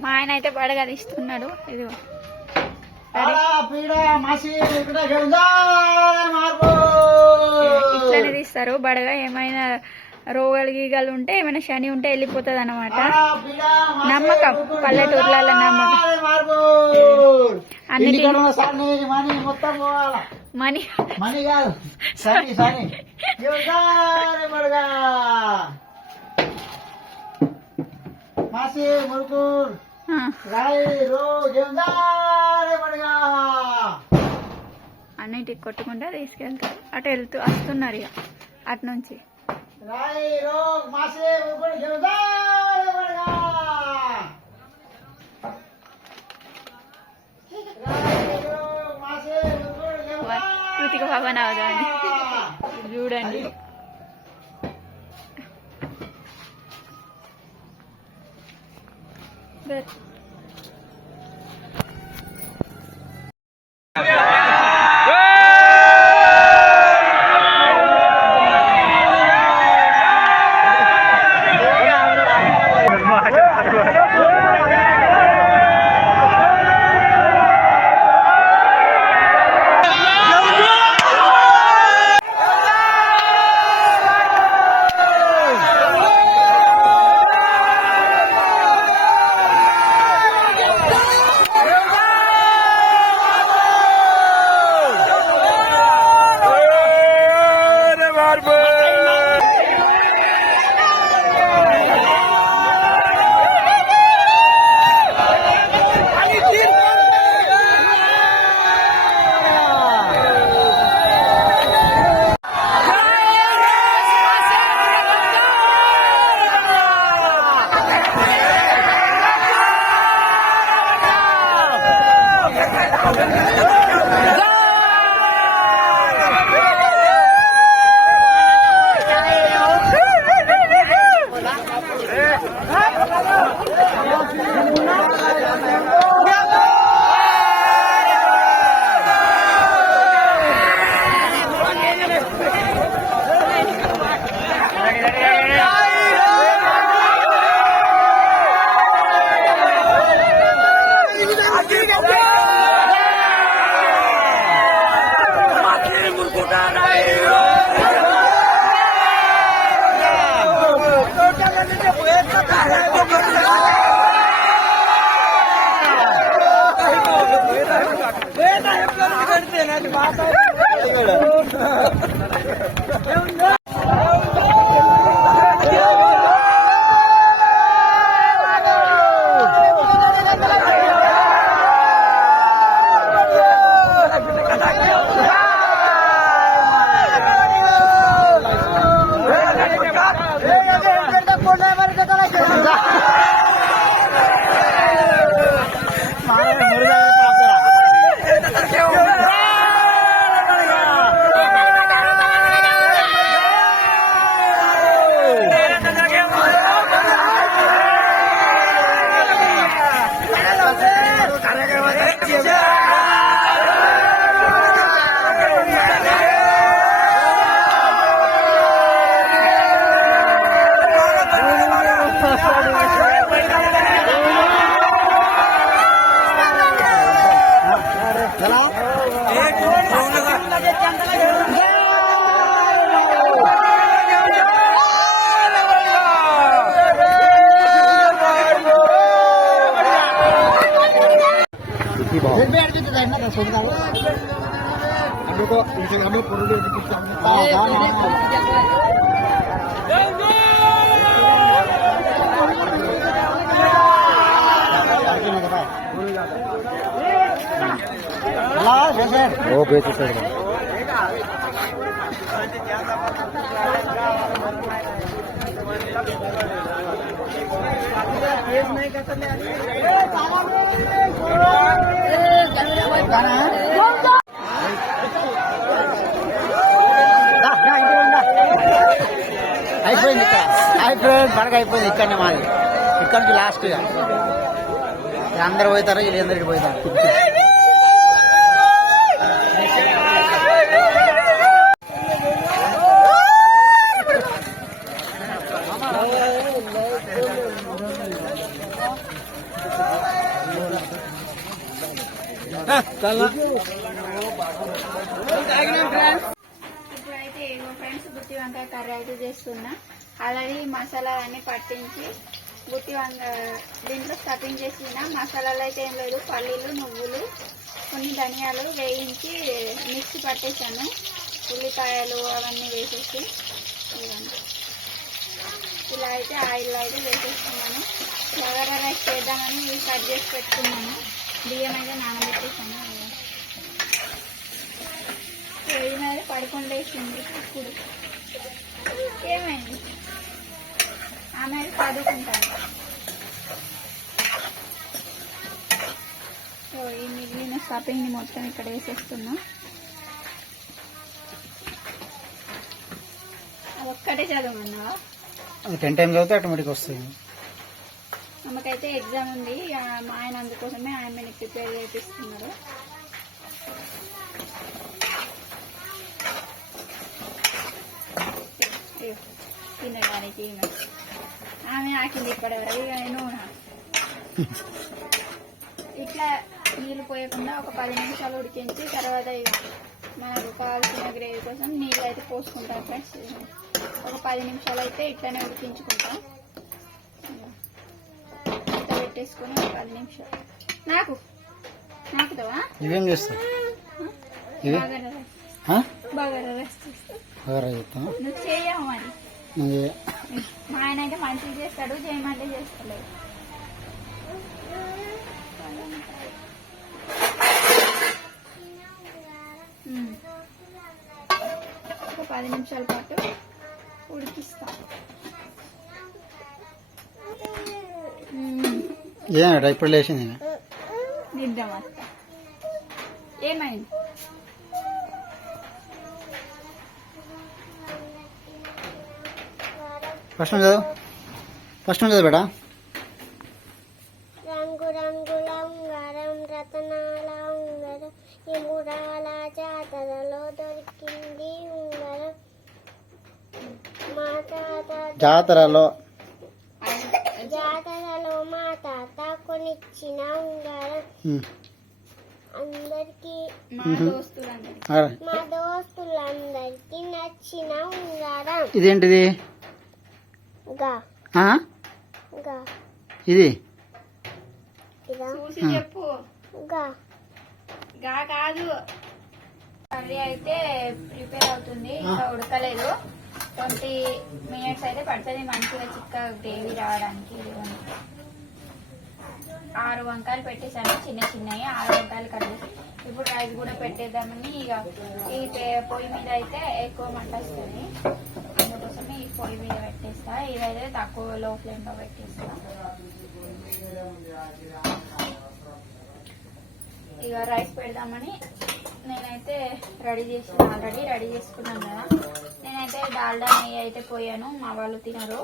మా ఆయన అయితే బడగా తీస్తున్నాడు మార్పు. ఇట్లనే తీస్తారు. బడగా ఏమైనా రోగాలు గీగాలు ఉంటే ఏమైనా శని ఉంటే వెళ్ళిపోతుంది అనమాట నమ్మకం, పల్లెటూర్లలో నమ్మకం. అన్నిటి- మనీ మనీ కాదు రాయి రో అన్నిటికి కొట్టుకుంటా తీసుకెళ్తారు అటు వెళ్తూ వస్తున్నారు ఇక. అటు నుంచి. రాయి రో మాసి మురుకూర్ గెలుదారే ve రాయి రో మాసి మురుకూర్ కృతిక భవన్ అవగానే చూడండి బస్. ఓ బేచేసాడు అయిపోయింది ఇక్కడ. అయిపోయింది పడక అయిపోయింది ఇక్కడనే మాది. ఇక్కడ నుంచి లాస్ట్ ఇక అందరు పోతారు వీళ్ళందరికి పోతారు ఇప్పుడైతే ఏమో ఫ్రెండ్స్ గుత్తి వంకాయ కర్రీ అయితే చేస్తున్నా అలాగే మసాలా మసాలాలన్నీ పట్టించి గుట్టి వంగ దీంట్లో స్టఫింగ్ చేసిన మసాలాలు అయితే ఏం లేదు. పల్లీలు నువ్వులు కొన్ని ధనియాలు వేయించి మిక్సీ పట్టేశాను. ఉల్లిపాయలు అవన్నీ వేసేసి ఇలా అయితే ఆయిల్ అయితే వేసేస్తున్నాను. బగారా రైస్ చేద్దామని కట్ చేసి పెట్టుకున్నాను బియ్యం అయితే నానబెట్టేసాను పొయ్యి మీద వేసింది ఇప్పుడు. ఏమైంది? ఆమె చదువుకుంటాను సో ఈ మిగిలిన స్టఫింగ్ని మొత్తం ఇక్కడ వేసేస్తున్నా. ఒక్కటే చదవమన్నావా? టెన్ టైం చదివితే ఆటోమేటిక్ వస్తుంది. ఆమెకైతే ఎగ్జామ్ ఉంది. మా ఆయన అందుకోసమే ఆయనని ప్రిపేర్ చేపిస్తున్నారు. తినడానికి. ఆమె ఆకింది ఇప్పటి వరకు. నేను ఇట్లా నీళ్ళు పోయకుండా ఒక పది నిమిషాలు ఉడికించి తర్వాత ఇక మనకు కావాల్సిన గ్రేవీ కోసం నీళ్ళు అయితే పోసుకుంటాం ఫ్రెండ్స్. ఒక పది నిమిషాలు అయితే ఇట్లానే ఉడికించుకుంటాం. మూత పెట్టేసుకొని ఒక పది నిమిషాలు. నాకు? నాకుతావా ఇవేం చేస్తావు? బాగా? బాగా చేస్తా నువ్వు చేయవు మరి? నువ్వు మా ఆయన అయితే మంచిగా చేస్తాడు చేయమంటే చేస్తలేదు. ఒక పది నిమిషాల పాటు ఉడికిస్తా. ఏమట ఇప్పుడు లేచింది. నిద్ర ఏమైంది ఫస్ట్ చదువు. ఫస్ట్ చదువు బేటా. రంగు రంగుల ఉంగరం రతనాల ఉంగరం ఈ మురాల జాతరలో దొరికింది ఉంగరం. మా తాత జాతరలో. జాతరలో మా తాత కొనిచ్చిన ఉంగరం. అందరికి మా దోస్తులందరికీ నచ్చిన ఉంగరం. ఇదేంటిది? ఇది? ఇదా. చూసి చెప్పు. గా. గా కాదు. కర్రీ అయితే ప్రిపేర్ అవుతుంది ఇంకా ఉడకలేదు. ట్వంటీ మినిట్స్ అయితే పడుతుంది మంచిగా చిక్క గ్రేవీ రావడానికి. ఆరు వంకాయలు పెట్టేశాను చిన్న చిన్నవి ఆరు వంకాయలు కట్ చేసి. ఇప్పుడు రైస్ కూడా పెట్టేద్దామని ఇక ఈ పొయ్యి మీద అయితే ఎక్కువ మంట వస్తుంది. కోసమే ఈ పొయ్యి మీద పెట్టేస్తా. ఇదైతే తక్కువ లో ఫ్లేమ్లో పెట్టేస్తా. ఇక రైస్ పెడదామని నేనైతే రెడీ చేసిన ఆల్రెడీ రెడీ చేసుకున్నాను కదా. నేనైతే డాల్డా నెయ్యి అయితే పోయాను. మా వాళ్ళు తినరు.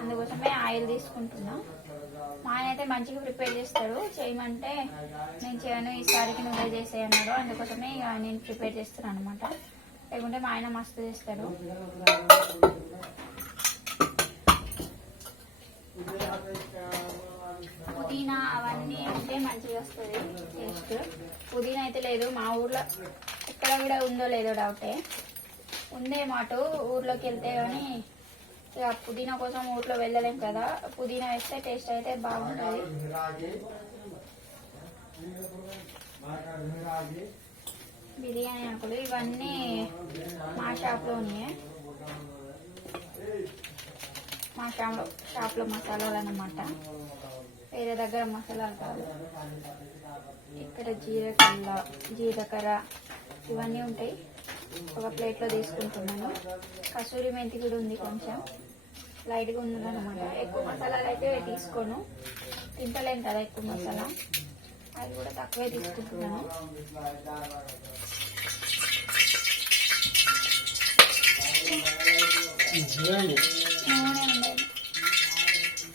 అందుకోసమే ఆయిల్ తీసుకుంటున్నా. మా ఆయన అయితే మంచిగా ప్రిపేర్ చేస్తాడు. చేయమంటే నేను చేయను. ఈసారికి నువ్వే చేసేయన్నారు. అందుకోసమే ఇక నేను ప్రిపేర్ చేస్తున్నాను అనమాట లేకుంటే మా ఆయన మస్తు చేస్తాడు పుదీనా అవన్నీ ఉంటే మంచిగా వస్తుంది టేస్ట్. పుదీనా అయితే లేదు మా ఊర్లో ఇక్కడ కూడా ఉందో లేదో డౌటే ఉందేమో అటు ఊర్లోకి వెళ్తే కానీ ఇక పుదీనా కోసం ఊర్లో వెళ్ళలేం కదా. పుదీనా వేస్తే టేస్ట్ అయితే బాగుంటుంది. బిర్యానీ ఆకులు ఇవన్నీ మా షాప్లో ఉన్నాయి. మా షాప్లో షాప్లో మసాలాలు అన్నమాట వేరే దగ్గర మసాలాలు కాదు. ఇక్కడ జీలకర్ర జీలకర్ర ఇవన్నీ ఉంటాయి. ఒక ప్లేట్లో తీసుకుంటున్నాను. కసూరి మెంతి కూడా ఉంది కొంచెం. లైట్గా ఉన్నదన్నమాట ఎక్కువ మసాలాలు అయితే తీసుకోను. తింటలేను కదా ఎక్కువ మసాలా. అది కూడా తక్కువే తీసుకుంటున్నాను నూనె ఉండదు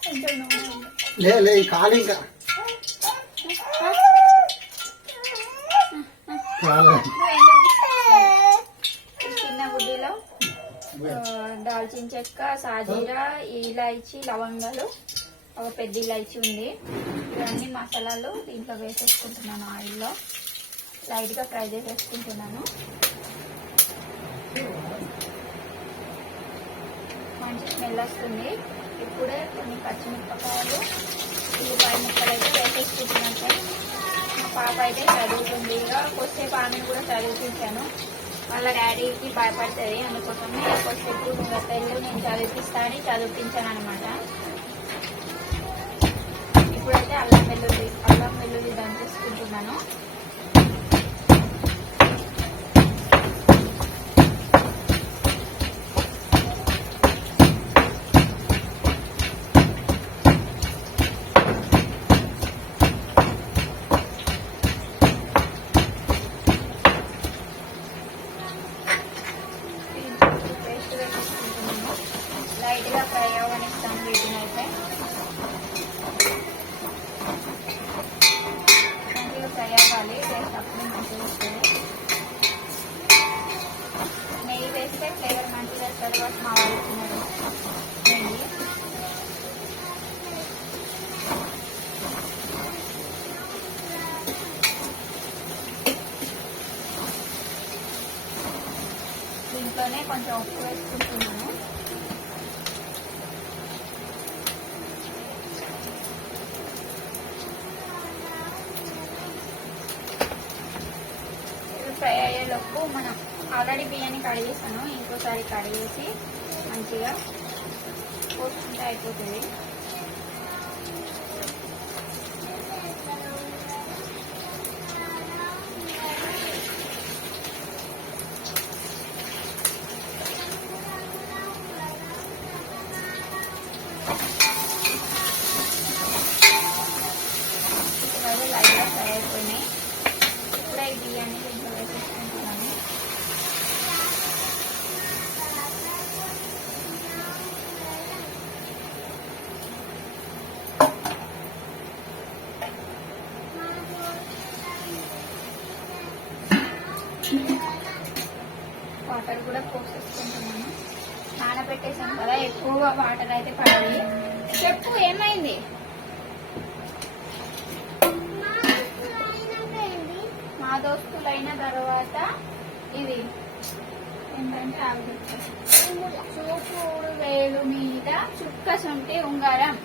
కొంచెం నూనె ఉంది లే లే ఈ ఖాళీ ఇంకా ఖాళీ. ఈ చిన్న బుడ్డిలో ఆ, దాల్చిన చెక్క సాజీరా ఇలాచి లవంగాలు పెద్ద ఇలాచి ఉంది. ఇవన్నీ మసాలాలు దీంట్లో వేసేసుకుంటున్నాను ఆయిల్లో. లైట్గా ఫ్రై చేసేసుకుంటున్నాను. మంచి స్మెల్ వస్తుంది. ఇప్పుడే కొన్ని పచ్చిమిరపకాయలు ఉల్లిపాయ ముక్కలు అయితే వేసేసుకుంటున్నట్టే మా పాప అయితే చదువుతుంది. ఇక కొద్దిసేపు ఆమెను కూడా చదివించాను వాళ్ళ డాడీకి భయపడుతుంది. అందుకోసమే కొద్దిసేపు నువ్వు నేను చదివిపిస్తా అని చదివించాను అనమాట ఇప్పుడైతే అల్లం వెల్లుల్లి అల్లం వెల్లుల్లి దంచేసుకుంటున్నాను. దాంట్లోనే కొంచెం ఉప్పు వేసుకుంటున్నాను. ఫ్రై అయ్యేలోపు మనం ఆల్రెడీ బియ్యాన్ని కడిగేసాను ఇంకోసారి కడిగేసి మంచిగా పోసుకుంటే అయిపోతుంది. ఇవైతే నానబెట్టేసాను కదా ఎక్కువగా వాటర్ అయితే పడాలి. చెప్పు ఏమైంది? మా దోస్తులు అయిన తర్వాత ఇది ఏంటంటే చూపుడు వేలు మీద చుక్క సొంటి ఉంగరం.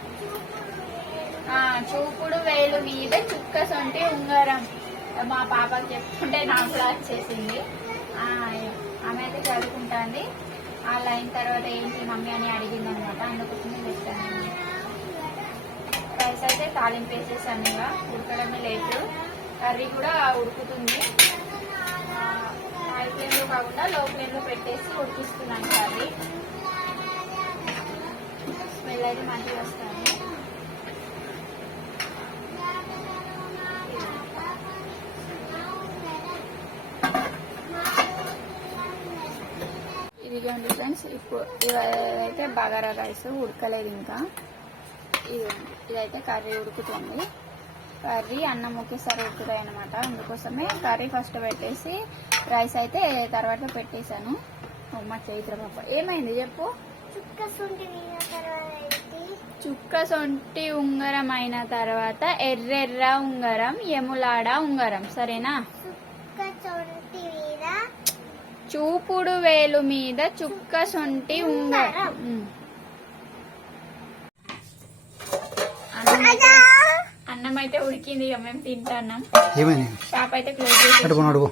ఆ, చూపుడు వేలు మీద చుక్క సొంటి ఉంగరం. మా పాపకి చెప్పుకుంటే నాకు కూడా వచ్చేసింది. ఆ, ఆమె అయితే చదువుకుంటుంది. వాళ్ళు అయిన తర్వాత ఏంటి మమ్మీ అని అడిగింది అనమాట అందుకోసమే తెచ్చాను రైస్ అయితే తాలింపు వేసేసాను ఇక ఉడకడమే లేదు. కర్రీ కూడా ఉడుకుతుంది. హై ఫ్లేమ్లో కాకుండా లో ఫ్లేమ్లో పెట్టేసి ఉడికిస్తున్నాను కర్రీ. స్మెల్ అయితే మంచిగా వస్తుంది. ఇదైతే బగారా రైస్ ఉడకలేదు ఇంకా. ఇదిగోండి ఇదైతే కర్రీ ఉడుకుతుంది. కర్రీ అన్నం ఒకేసారి ఉడుకుతాయి అనమాట అందుకోసమే కర్రీ ఫస్ట్ పెట్టేసి రైస్ అయితే తర్వాత పెట్టేశాను. మా చైత్ర పాప ఏమైంది చెప్పు? చుక్క సుంటి ఉంగరం అయిన తర్వాత ఎర్రెర్ర ఉంగరం ఎములాడ ఉంగరం. సరేనా? చూపుడు వేలు మీద చుక్క సొంటి. అన్నం అయితే ఉడికింది ఇక మేము తింటున్నాం. ఏమైంది? షాప్ అయితే క్లోజ్ చేసి అడుగు అడుగు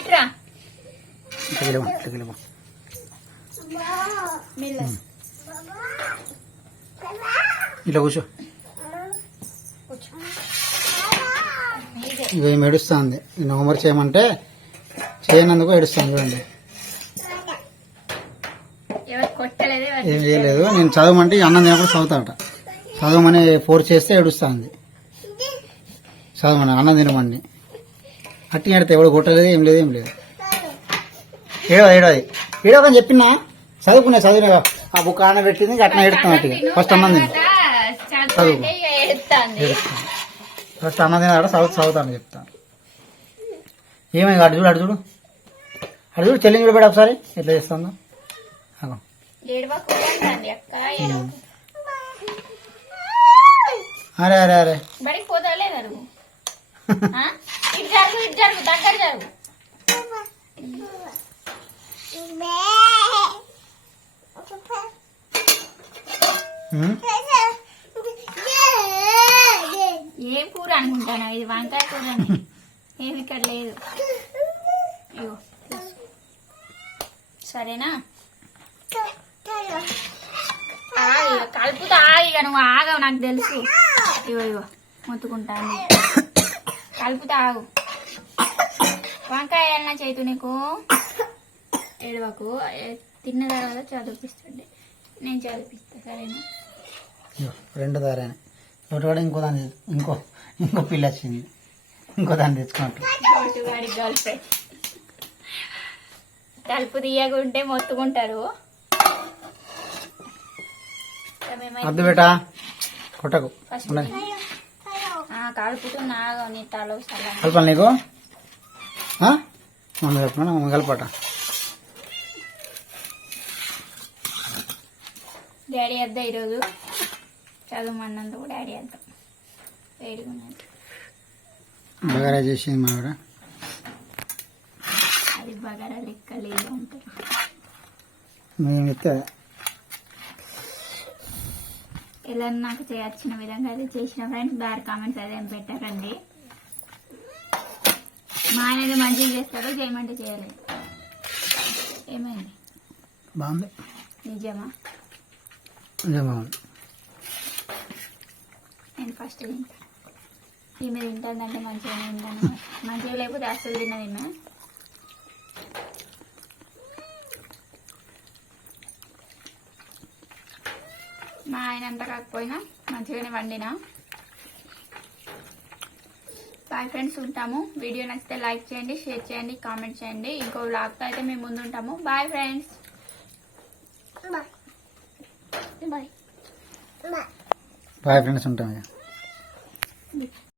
ఇట్రా. ఇట్లా కూర్చో. ఏం ఏడుస్తుంది నేను హోంవర్క్ చేయమంటే చేయనందుకు ఏడుస్తాను చూడండి. ఏం చేయలేదు. నేను చదవమంటే అన్నం తినకుండా చదువుతాట చదవమని ఫోర్స్ చేస్తే ఏడుస్తుంది. చదవమని అన్నం తినమని. అట్టి ఆడితే ఎవడు కొట్టలేదు ఏం లేదు ఏం లేదు. ఏడవది ఏడవది ఏడవని చెప్పినా? చదువుకునే చదివిన ఆ బుక్ ఆన పెట్టింది అట్లా ఏడుస్తాను అట్టిగా. ఫస్ట్ అన్నం తిని. చదువు. ఫస్ట్ అన్నం తిన చదువు చదువుతాను చెప్తాను. ఏమైంది అటు చూడు అటు చూడు. అటు చూడు చెల్లిని చూడబెడ ఒకసారి. ఎట్లా చేస్తుందో. అరే అరే అరే. బడికి పోతాలేదా నువ్వు ఆ? ఇటు జరుగు ఇటు జరుగు దగ్గర జరుగు. ఉమ్? ఏం కూర అనుకుంటాను ఇది వంకాయ కూరని. ఏమి ఇక్కడ లేదు. సరేనా? కలుపుతా ఇక నువ్వు ఆగవు నాకు తెలుసు. ఇగో ఇగో మొత్తుకుంటాను కలుపుతా ఆగు. వంకాయ వెళ్ళిన చేతు నీకు? ఏడవకు. ఏ- తిన్న తర్వాత చదివిపిస్తుండే. నేను చదివిపిస్తా సరేనా? రెండు దారానే ఒకటి కూడా ఇంకో దాన్ని ఇంకో ఇంకో పిల్ల వచ్చింది. ఇంకో దాన్ని తెచ్చుకున్నట్టు వాడి గర్ల్ ఫ్రెండ్ తలుపు తీయకుంటే మొత్తుకుంటారు. అద్దు బేటా కొట్టకు. కలుపుతున్నా ఆగు, నీ తల సలా కలపాలి నీకు? మమ్మీ కలుపుకున్నా మమ్మీ కలపట. డాడీ వద్దా ఈరోజు? చదువుమన్నందుకు డాడీ వద్దాం వేడిగా ఉన్నది బగారా చేసింది మా అది బగారా లెక్క లేదు ఉంటారు మేము ఇస్తే ఇలా నాకు చేయొచ్చిన విధంగా అయితే చేసిన ఫ్రెండ్స్ బ్యాడ్ కామెంట్స్ అదేం పెట్టకండి. మా ఆయన మంచిగా చేస్తాడు చేయమంటే చేయలేదు. ఏమైంది? బాగుంది. నిజమా? నిజం బాగుంది నేను ఫస్ట్ తింటా. ఈమె తింటుందంటే మంచిగా తింటాను మంచిగా లేకపోతే అస్సలు తిన్న తిన్నా మా ఆయన అంత కాకపోయినా మంచిగానే వండినా. బాయ్ ఫ్రెండ్స్ ఉంటాము. వీడియో నచ్చితే లైక్ చేయండి షేర్ చేయండి కామెంట్ చేయండి. ఇంకో వ్లాగ్తో అయితే మేము ముందు ఉంటాము bye friends bye bye friends ఉంటాం ఇక.